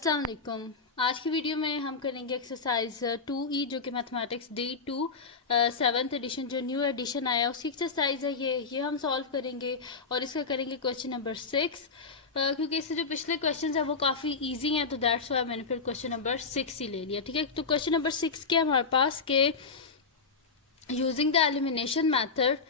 अस्सलाम वालेकुम। आज की वीडियो में हम करेंगे एक्सरसाइज 2E जो कि मैथमेटिक्स डे 2 7th एडिशन जो न्यू एडिशन आया उसकी एक्सरसाइज है। ये हम सॉल्व करेंगे और इसका करेंगे क्वेश्चन नंबर 6। क्योंकि इससे जो पिछले क्वेश्चंस है वो काफ़ी इजी हैं तो दैट्स वाई मैंने फिर क्वेश्चन नंबर 6 ही ले लिया। ठीक है, तो क्वेश्चन नंबर 6 क्या हमारे पास के using the elimination method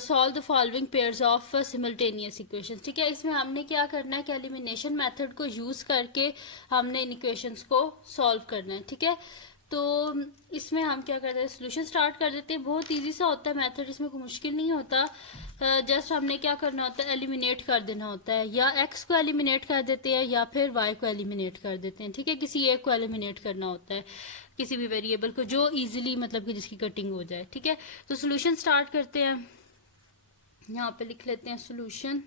solve the following pairs of simultaneous equations. ठीक है, इसमें हमने क्या करना है कि एलिमिनेशन मेथड को यूज करके हमने इन इक्वेशंस को सॉल्व करना है। ठीक है, तो इसमें हम क्या करते हैं, सोल्यूशन स्टार्ट कर देते हैं। बहुत इजी सा होता है मेथड, इसमें कोई मुश्किल नहीं होता। जस्ट हमने क्या करना होता है, एलिमिनेट कर देना होता है। या एक्स को एलिमिनेट कर देते हैं या फिर वाई को एलिमिनेट कर देते हैं। ठीक है, किसी एक को एलिमिनेट करना होता है, किसी भी वेरिएबल को जो इजीली मतलब कि जिसकी कटिंग हो जाए। ठीक है, तो सोल्यूशन स्टार्ट करते हैं। यहाँ पे लिख लेते हैं सोल्यूशन।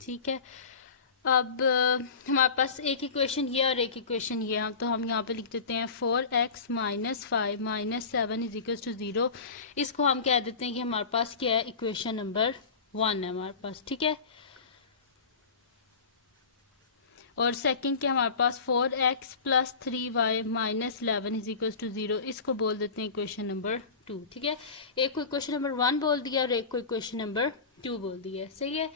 ठीक है, अब हमारे पास एक इक्वेशन ये और एक इक्वेशन ये हम तो हम यहाँ पे लिख देते हैं 4x minus 5 minus 7 is equal to 0। इसको हम कह देते हैं कि हमारे पास क्या है, इक्वेशन नंबर 1 है हमारे पास। ठीक है, और सेकंड क्या हमारे पास 4x plus 3y minus 11 is equal to 0। इसको बोल देते हैं इक्वेशन नंबर 2। ठीक है, एक को इक्वेशन नंबर 1 बोल दिया और एक को इक्वेशन नंबर 2 बोल दिया। सही है,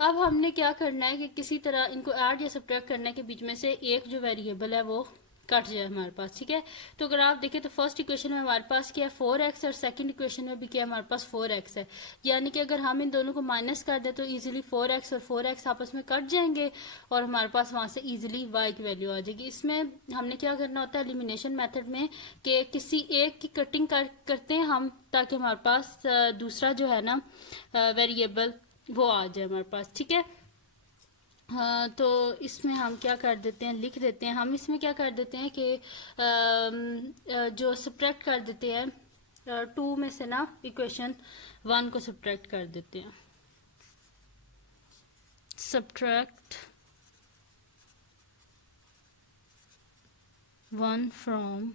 अब हमने क्या करना है कि किसी तरह इनको ऐड या सब्ट्रैक्ट करना है कि बीच में से एक जो वेरिएबल है वो कट जाए हमारे पास। ठीक है, तो अगर आप देखें तो फर्स्ट इक्वेशन में हमारे पास क्या है 4x और सेकंड इक्वेशन में भी क्या है हमारे पास 4x है। यानी कि अगर हम इन दोनों को माइनस कर दें तो इजीली 4x और 4x आपस में कट जाएंगे और हमारे पास वहां से इजीली y की वैल्यू आ जाएगी। इसमें हमने क्या करना होता है एलिमिनेशन मेथड में कि किसी एक की कटिंग करते हैं हम, ताकि हमारे पास दूसरा जो है ना वेरिएबल वो आ जाए हमारे पास। ठीक है, हाँ, तो इसमें हम क्या कर देते हैं, लिख देते हैं हम इसमें क्या कर देते हैं कि जो सब्ट्रैक्ट कर देते हैं 2 में से ना इक्वेशन 1 को सब्ट्रैक्ट कर देते हैं। Subtract 1 from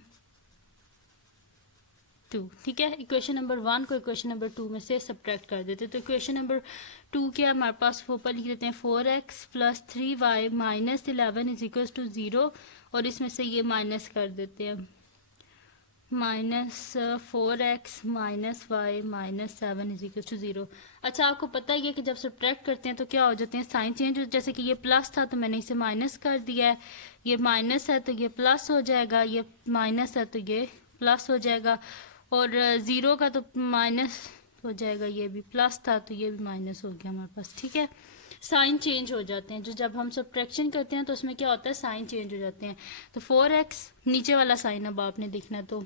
2। ठीक है, इक्वेशन नंबर 1 को इक्वेशन नंबर 2 में से सब्ट्रैक्ट कर देते हैं। तो इक्वेशन नंबर 2 क्या हमारे पास वो पर लिख देते हैं 4x plus 3y minus 11 is equal to 0 और इसमें से ये माइनस कर देते हैं, minus 4x minus y minus 7 is equal to 0। अच्छा, आपको पता ही है कि जब सब्ट्रैक्ट करते हैं तो क्या हो जाते हैं, साइन चेंज हो। जैसे कि ये प्लस था तो मैंने इसे माइनस कर दिया है, ये माइनस है तो ये प्लस हो जाएगा, ये माइनस है तो ये प्लस हो जाएगा, और 0 का तो माइनस हो जाएगा, ये भी प्लस था तो ये भी माइनस हो गया हमारे पास। ठीक है, साइन चेंज हो जाते हैं। जो जब हम सब्ट्रैक्शन करते हैं तो उसमें क्या होता है, साइन चेंज हो जाते हैं। तो 4x नीचे वाला साइन अब आपने देखना है, तो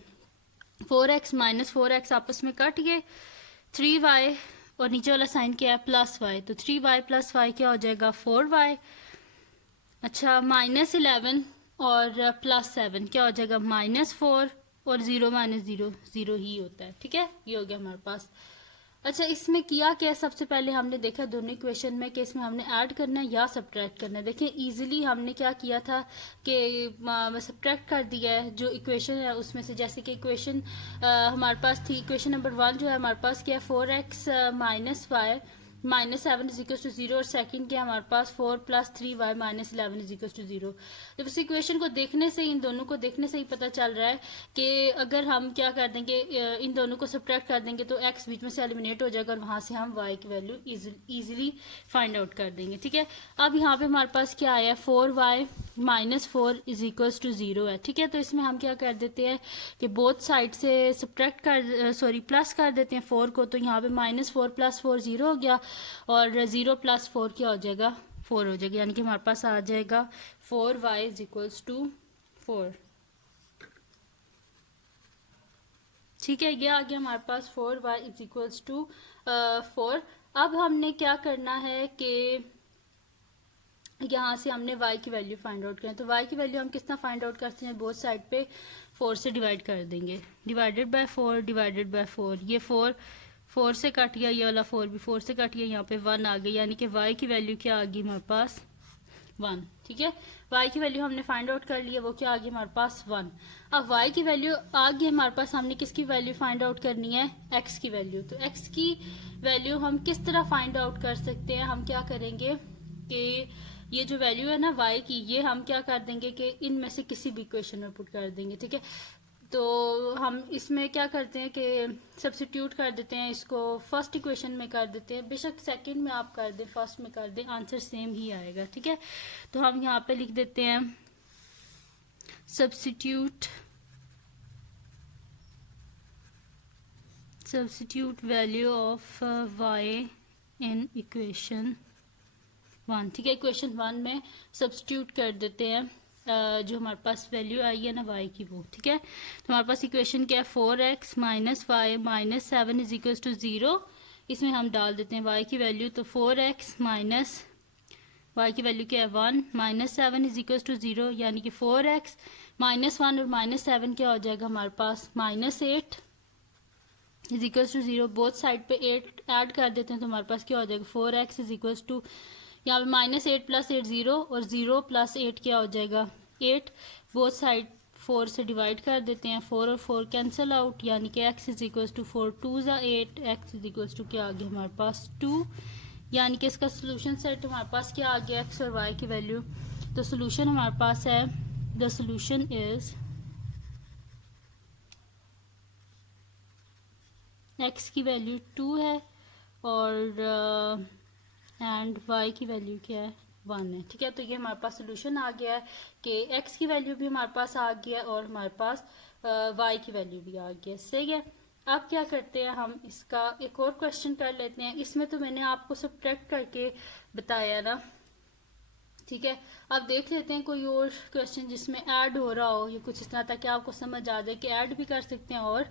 4x माइनस 4x आपस में कट गए, 3y और नीचे वाला साइन क्या है प्लस y, तो 3y प्लस y क्या हो जाएगा 4y। अच्छा, माइनस 11 और प्लस 7 क्या हो जाएगा माइनस 4 और 0 माइनस 0 0 ही होता है। ठीक है, ये हो गया हमारे पास। अच्छा, इसमें किया क्या, सबसे पहले हमने देखा दोनों इक्वेशन में कि इसमें हमने ऐड करना है या सब्ट्रैक्ट करना है। देखिए इजीली हमने क्या किया था कि सब्ट्रैक्ट कर दिया है जो इक्वेशन है उसमें से। जैसे कि इक्वेशन हमारे पास थी, इक्वेशन नंबर 1 जो है हमारे पास क्या है 4x minus y minus 7 is equal to 0 और सेकंड क्या हमारे पास 4 plus 3y minus 11 is equal to 0। जब इस इक्वेशन को देखने से, इन दोनों को देखने से ही पता चल रहा है कि अगर हम क्या कर देंगे, इन दोनों को सब्ट्रैक्ट कर देंगे तो x बीच में से एलिमिनेट हो जाएगा और वहां से हम y की वैल्यू इजीली फाइंड आउट कर देंगे। ठीक है, अब यहाँ पे हमारे पास क्या आया 4y minus 4 is equal to 0 है। ठीक है, तो इसमें हम क्या कर देते हैं कि बोथ साइड से सब्ट्रैक्ट कर प्लस कर देते हैं 4 को, तो यहाँ पे माइनस 4 प्लस 4 0 हो गया और 0 प्लस 4 क्या हो जाएगा 4 हो जाएगा। यानी कि हमारे पास आ जाएगा 4y इज इक्वल्स टू 4। ठीक है, ये आ गया हमारे पास 4y इज इक्वल्स टू 4। अब हमने क्या करना है कि यहाँ से हमने y की वैल्यू फाइंड आउट करें। तो y की वैल्यू हम किस तरह फाइंड आउट करते हैं, बोथ साइड पे 4 से डिवाइड कर देंगे, डिवाइडेड बाय 4 डिवाइडेड बाय 4। ये 4 से कट गया, ये वाला 4 भी 4 से कट गया, यहाँ पे 1 आ गई। यानी कि y की वैल्यू क्या आ गई हमारे पास 1। ठीक है, y की वैल्यू हमने फाइंड आउट कर लिया, वो क्या आ गई हमारे पास 1। अब y की वैल्यू आ गई हमारे पास, हमने किसकी वैल्यू फाइंड आउट करनी है, x की वैल्यू। तो x की वैल्यू हम किस तरह फाइंड आउट कर सकते हैं, हम क्या करेंगे कि ये जो वैल्यू है ना y की, ये हम क्या कर देंगे कि इनमें से किसी भी इक्वेशन में पुट कर देंगे, ठीक है। तो हम इसमें क्या करते हैं कि सब्स्टिट्यूट कर देते हैं, इसको फर्स्ट इक्वेशन में कर देते हैं, बेशक सेकंड में आप कर दें, फर्स्ट में कर दें, आंसर सेम ही आएगा, ठीक है। तो हम यहाँ पे लिख देते हैं substitute value of y in equation 1, ठीक है। इक्वेशन 1 में सब्स्टिट्यूट कर देते हैं जो हमारे पास वैल्यू आई है ना y की, वो, ठीक है। तो हमारे पास इक्वेशन क्या है, 4x minus y minus 7 is equal to 0। इसमें हम डाल देते हैं y की वैल्यू, तो 4x माइनस y की वैल्यू क्या है 1 माइनस 7 इज इक्वल टू 0, यानी कि 4x माइनस 1 और माइनस 7 क्या हो जाएगा हमारे पास -8 is equal to 0। Both side पे 8 ऐड कर देते हैं तो हमारे पास क्या हो जाएगा 4x इज इक्वल टू, यहाँ पे -8 + 8 0 और 0 + 8 क्या हो जाएगा 8। बोथ साइड 4 से डिवाइड कर देते हैं, 4 और 4 कैंसिल आउट, यानी कि x is equal to 4 2 8, x is equal to क्या आ गया हमारे पास 2, यानी कि इसका सोल्यूशन सेट हमारे पास क्या आ गया x और y की वैल्यू। तो सोल्यूशन हमारे पास है, द सोल्यूशन इज x की वैल्यू 2 है और एंड y की वैल्यू क्या है 1 है, ठीक है। तो ये हमारे पास सोल्यूशन आ गया है कि x की वैल्यू भी हमारे पास आ गया और हमारे पास y की वैल्यू भी आ गया, सही है। अब क्या करते हैं, हम इसका एक और क्वेश्चन कर लेते हैं। इसमें तो मैंने आपको सब्ट्रैक्ट करके बताया ना, ठीक है। अब देख लेते हैं कोई और क्वेश्चन जिसमें ऐड हो रहा हो या कुछ इस तरह, ताकि आपको समझ आ जाए कि ऐड भी कर सकते हैं और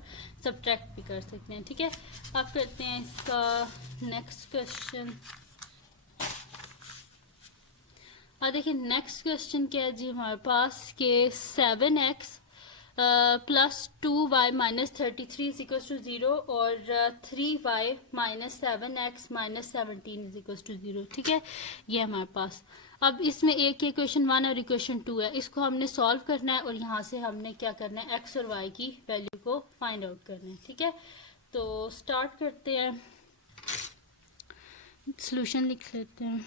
सब्ट्रैक्ट भी कर सकते हैं, ठीक है। अब करते हैं इसका नेक्स्ट क्वेश्चन। अब देखिए नेक्स्ट क्वेश्चन क्या है जी हमारे पास के 7x plus 2y minus 33 is equal to 0 और 3y minus 7x minus 17 is equal to 0, ठीक है। ये हमारे पास, अब इसमें एक इक्वेशन 1 और इक्वेशन 2 है, इसको हमने सॉल्व करना है और यहाँ से हमने क्या करना है x और y की वैल्यू को फाइंड आउट करना है, ठीक है। तो स्टार्ट करते हैं, सोल्यूशन लिख लेते हैं।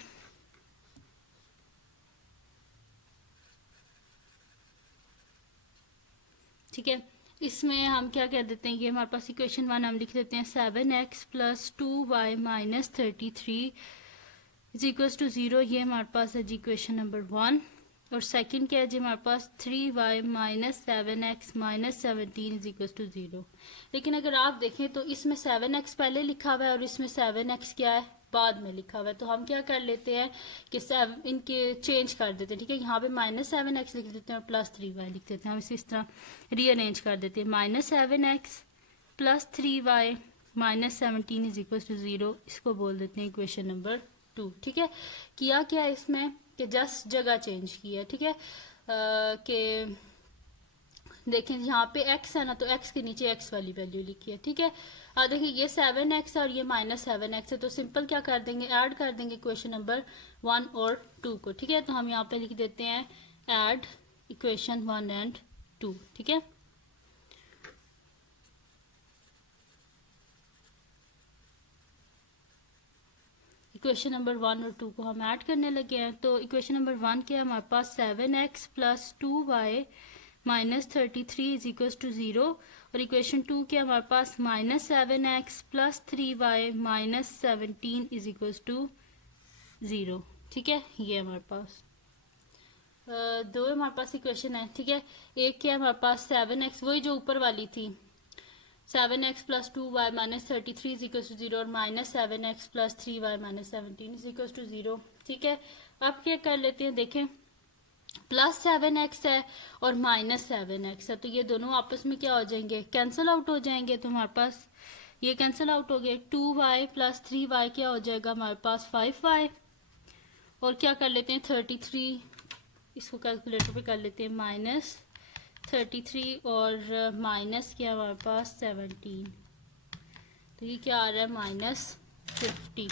ठीक है, इसमें हम क्या कह देते हैं, ये हमारे पास इक्वेशन 1 हम लिख देते हैं 7x plus 2y minus 33 is equal to 0। ये हमारे पास है जी इक्वेशन नंबर 1। और सेकंड क्या है जी हमारे पास 3y minus 7x minus 17 is equal to 0। लेकिन अगर आप देखें तो इसमें 7x पहले लिखा हुआ है और इसमें 7x क्या है बाद में लिखा हुआ है। तो हम क्या कर लेते हैं कि इनके चेंज कर देते हैं, ठीक है। यहाँ पे -7x लिख देते हैं और प्लस 3y लिख देते हैं। हम इसी तरह रीअरेंज कर देते हैं, -7x plus 3y minus 17 is equal to 0। इसको बोल देते हैं इक्वेशन नंबर 2, ठीक है। किया क्या इसमें कि जस्ट जगह चेंज की है, ठीक है। कि देखें यहाँ पे x है ना, तो x के नीचे x वाली वैल्यू लिखी है, ठीक है। अब देखिए ये 7x और ये -7x है, तो सिंपल क्या कर देंगे, ऐड कर देंगे इक्वेशन नंबर 1 और 2 को, ठीक है। तो हम यहाँ पे लिख देते हैं ऐड इक्वेशन 1 एंड 2, ठीक है। इक्वेशन नंबर 1 और 2 को हम ऐड करने लगे हैं। तो इक्वेशन नंबर 1 क्या है हमारे पास 7x plus 2y minus 33 is equal to 0 और इक्वेशन 2 क्या हमारे पास -7x plus 3y minus 17 is equal to 0, ठीक है। ये हमारे पास दो हमारे पास इक्वेशन है, ठीक है। एक क्या हमारे पास 7x, वही जो ऊपर वाली थी, 7x plus 2y minus 33 is equal to 0 और -7x plus 3y minus 17 is equal to 0, ठीक है। अब क्या कर लेते हैं, देखें +7x है और -7x है, तो ये दोनों आपस में क्या हो जाएंगे, कैंसिल आउट हो जाएंगे। तो हमारे पास ये कैंसिल आउट हो गए, 2y प्लस 3y क्या हो जाएगा हमारे पास 5y और क्या कर लेते हैं 33, इसको कैलकुलेटर पे कर लेते हैं -33 और माइनस क्या हमारे पास 17, तो ये क्या आ रहा है -50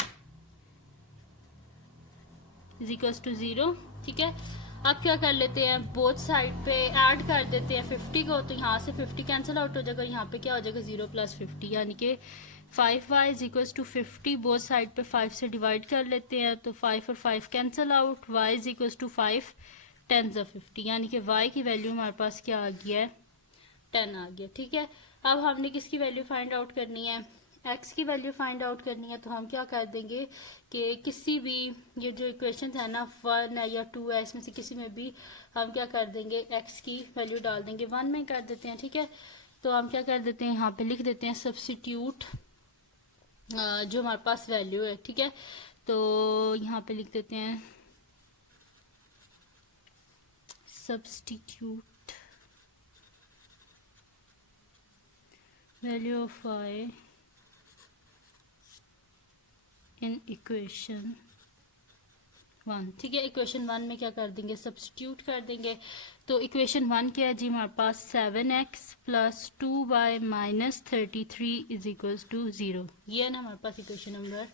इज इक्वल टू 0, ठीक है। अब क्या कर लेते हैं, बोथ साइड पे ऐड कर देते हैं 50 को, तो यहाँ से 50 कैंसिल आउट हो जाएगा, यहाँ पे क्या हो जाएगा 0 + 50, यानी कि 5y is equals to 50, both side पे 5 से डिवाइड कर लेते हैं, तो 5 और 5 cancel out, y is equals to 5 10 50, यानी कि y की वैल्यू हमारे पास क्या आ गया है, 10 आ गया। ठीक है, अब हमने किसकी वैल्यू फाइंड आउट करनी है, x की वैल्यू फाइंड आउट करनी है। तो हम क्या कर देंगे कि किसी भी ये जो इक्वेशन है ना 1 है या 2 है, इसमें से किसी में भी हम क्या कर देंगे, x की वैल्यू डाल देंगे, 1 में कर देते हैं। ठीक है, तो हम क्या कर देते हैं, यहाँ पे लिख देते हैं सब्स्टिट्यूट जो हमारे पास वैल्यू है। ठीक है, तो यहाँ पे लिख देते हैं substitute value of y in equation 1। ठीक है, इक्वेशन 1 में क्या कर देंगे, सब्स्टिट्यूट कर देंगे। तो इक्वेशन 1 क्या है जी, हमारे पास 7x plus 2y minus 33 is equals to 0। ये है ना हमारे पास इक्वेशन नंबर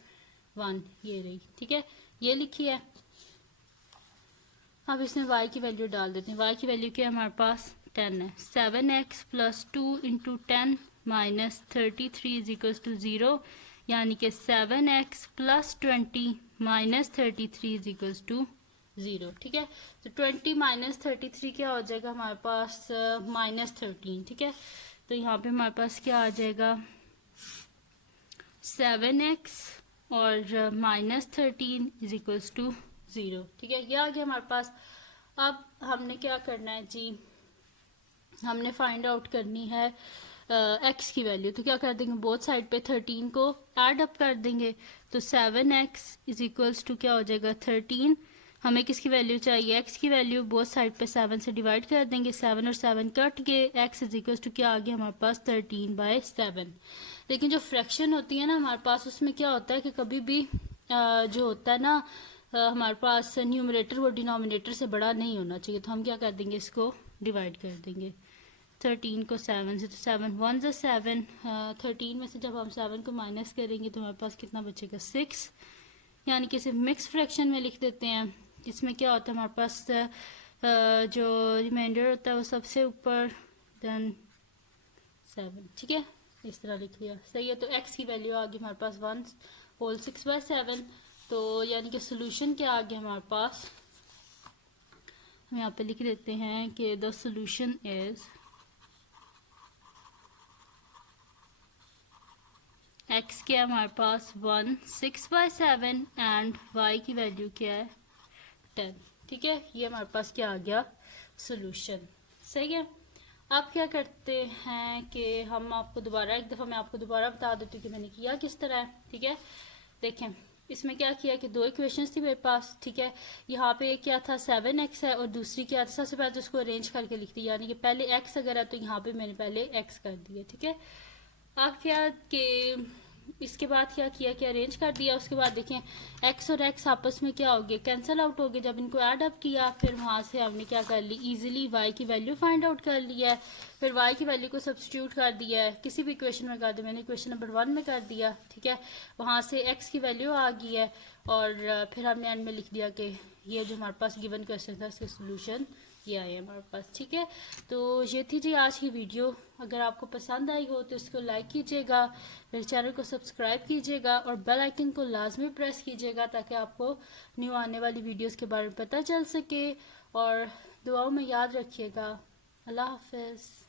1, ये रही। ठीक है, ये लिखी है। अब इसमें y की वैल्यू डाल देते हैं। y की वैल्यू क्या है हमारे पास, 10 है। 7x plus 2 into 10 minus 33 is equals to 0, यानी कि 7x plus 20 minus 33 is equals to 0। ठीक है, तो 20 माइनस 33 क्या हो जाएगा हमारे पास, माइनस 13। ठीक है, तो यहाँ पे हमारे पास क्या आ जाएगा, 7x और माइनस 13 इज इक्वल्स टू 0। ठीक है, ये आ गया हमारे पास। अब हमने क्या करना है जी, हमने फाइंड आउट करनी है x की वैल्यू। तो क्या कर देंगे, बोथ साइड पे 13 को ऐड अप कर देंगे, तो 7x इज इक्वल्स टू क्या हो जाएगा, 13। हमें किसकी वैल्यू चाहिए, x की वैल्यू, बोथ साइड पे 7 से डिवाइड कर देंगे, 7 और 7 कट गए, x इज इक्वल्स टू क्या आ गया हमारे पास, 13/7। लेकिन जो फ्रैक्शन होती है ना हमारे पास, उसमें क्या होता है कि कभी भी जो होता है ना हमारे पास न्यूमरेटर वो डिनोमिनेटर से बड़ा नहीं होना चाहिए। तो हम क्या कर देंगे, इसको डिवाइड कर देंगे 13 को 7 से, तो 7 1 ज़ा 7, 13 में से जब हम 7 को माइनस करेंगे तो हमारे पास कितना बचेगा, 6, यानी कि सिर्फ मिक्स फ्रैक्शन में लिख देते हैं। इसमें क्या होता है हमारे पास जो रिमाइंडर होता है वो सबसे ऊपर, देन 7। ठीक है, इस तरह लिख लिया, सही है। तो x की वैल्यू आ गई हमारे पास 1/6/7। तो यानी कि सोल्यूशन क्या आ गया हमारे पास, हम यहाँ पे लिख देते हैं कि द सोल्यूशन इज x क्या है हमारे पास 1/6/7 एंड y की वैल्यू क्या है 10। ठीक है, ये हमारे पास क्या आ गया, सोल्यूशन। सही है, अब क्या करते हैं कि हम आपको दोबारा, एक दफ़ा मैं आपको दोबारा बता देती हूँ कि मैंने किया किस तरह है। ठीक है, देखें इसमें क्या किया कि दो इक्वेशंस थी मेरे पास। ठीक है, यहाँ पे क्या था, 7x है और दूसरी क्या था, सबसे पहले तो उसको अरेंज करके लिख दिया, यानी कि पहले x अगर है तो यहाँ पे मैंने पहले x कर दिया। ठीक है, अब क्या कि इसके बाद क्या किया कि अरेंज कर दिया। उसके बाद देखें x और x आपस में क्या हो गए, कैंसिल आउट हो गए। जब इनको ऐड अप किया फिर वहाँ से हमने क्या कर ली, इजीली y की वैल्यू फाइंड आउट कर लिया है। फिर y की वैल्यू को सब्स्टिट्यूट कर दिया है, किसी भी इक्वेशन में कर दिया, मैंने इक्वेशन नंबर 1 में कर दिया। ठीक है, वहाँ से x की वैल्यू आ गई है और फिर हमने एंड में लिख दिया कि ये जो हमारे पास गिवन क्वेश्चन था इसके सोल्यूशन ये आए हमारे पास। ठीक है, तो ये थी जी आज की वीडियो। अगर आपको पसंद आई हो तो इसको लाइक कीजिएगा, मेरे चैनल को सब्सक्राइब कीजिएगा और बेल आइकन को लाजमी प्रेस कीजिएगा ताकि आपको न्यू आने वाली वीडियोस के बारे में पता चल सके। और दुआओं में याद रखिएगा। अल्लाह हाफिज़।